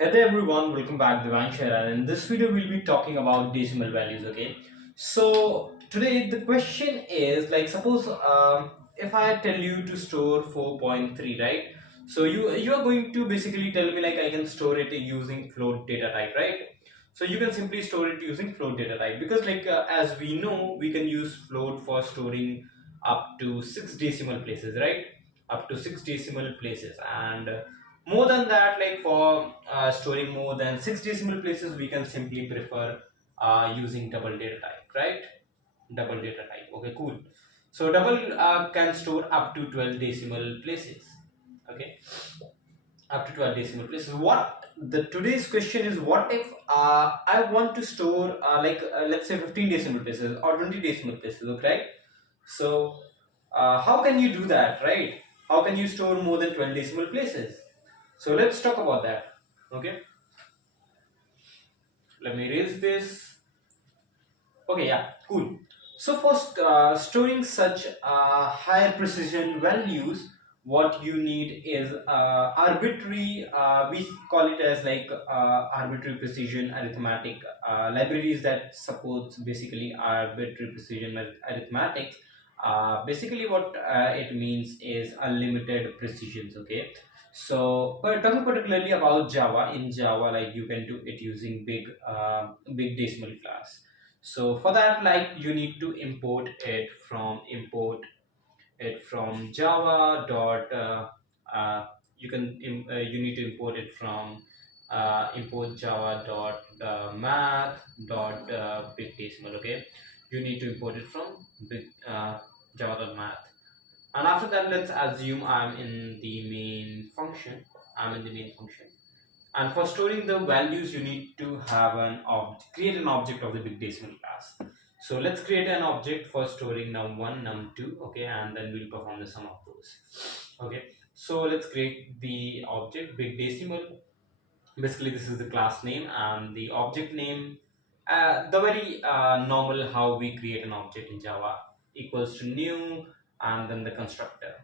Hey there everyone, welcome back to Vanshara, and in this video we'll be talking about decimal values. Okay, so today the question is like, suppose if I tell you to store 4.3, right? So you are going to basically tell me like I can store it using float data type, right? So you can simply store it using float data type, because like as we know, we can use float for storing up to 6 decimal places, right? Up to 6 decimal places, and more than that, like for storing more than 6 decimal places, we can simply prefer using double data type, right? Double data type. Okay, cool. So double can store up to 12 decimal places. Okay, up to 12 decimal places. What the today's question is, what if I want to store let's say 15 decimal places or 20 decimal places, okay? So how can you do that, right? How can you store more than 12 decimal places? So let's talk about that. Okay, let me erase this. Okay, yeah, cool. So for storing such higher precision values, what you need is arbitrary, we call it as like arbitrary precision arithmetic libraries that supports basically arbitrary precision arithmetic. Basically what it means is unlimited precisions, okay? So but talking particularly about Java, in Java, like you can do it using big decimal class. So for that, like you need to import it from Java dot you need to import it from import Java dot math dot big decimal. Okay, you need to import it from big Java dot math. And after that, let's assume I'm in the main function. And for storing the values, you need to have create an object of the big decimal class. So let's create an object for storing num1, num2, okay, and then we'll perform the sum of those. Okay, so let's create the object big decimal. Basically, this is the class name and the object name. The very normal how we create an object in Java, equals to new, and then the constructor.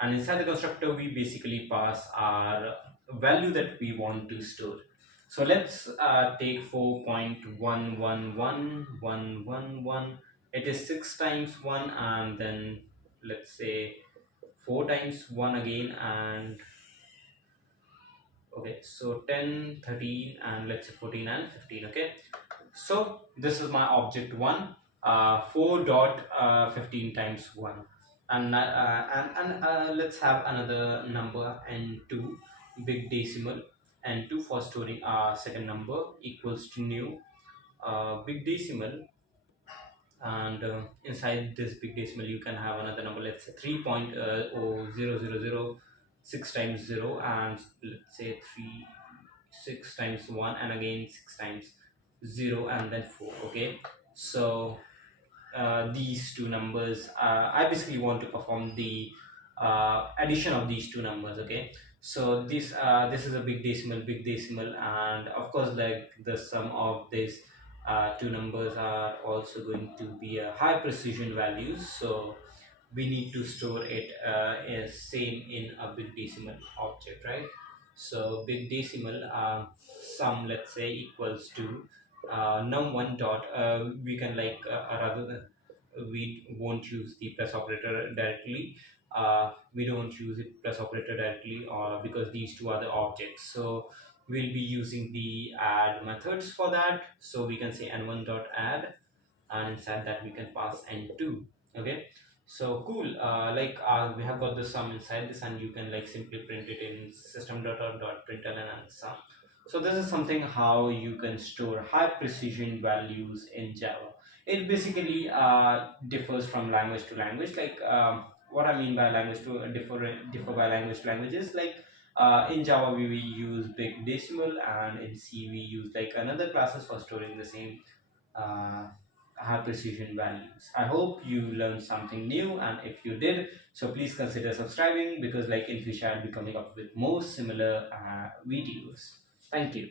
And inside the constructor, we basically pass our value that we want to store. So let's take 4.111111. It is 6 times 1, and then let's say 4 times 1 again, and okay, so 10, 13, and let's say 14 and 15. Okay, so this is my object 1, 4 dot 15 times 1. And let's have another number n2, big decimal, n2 for storing our second number, equals to new big decimal. And inside this big decimal, you can have another number, let's say 3.00006 times 0, and let's say 6 times 1, and again 6 times 0, and then 4. Okay, so these two numbers, I basically want to perform the addition of these two numbers. Okay, so this is a big decimal, and of course, like the sum of these two numbers are also going to be a high precision values. So we need to store it as same in a big decimal object, right? So big decimal sum, let's say, equals to num1 dot, we can like rather than, we won't use the plus operator directly. We don't use it plus operator directly, or because these two are the objects. So we'll be using the add methods for that. So we can say n1 dot add, and inside that we can pass n2. Okay, so cool. We have got the sum inside this, and you can like simply print it in system.out.println and sum. So this is something how you can store high precision values in Java. It basically differs from language to language. Like what I mean by language to differ by language to language is like in Java we use big decimal, and in C we use like another classes for storing the same uh, high precision values. I hope you learned something new, and if you did, so please consider subscribing, because like in future I'll be coming up with more similar videos. Thank you.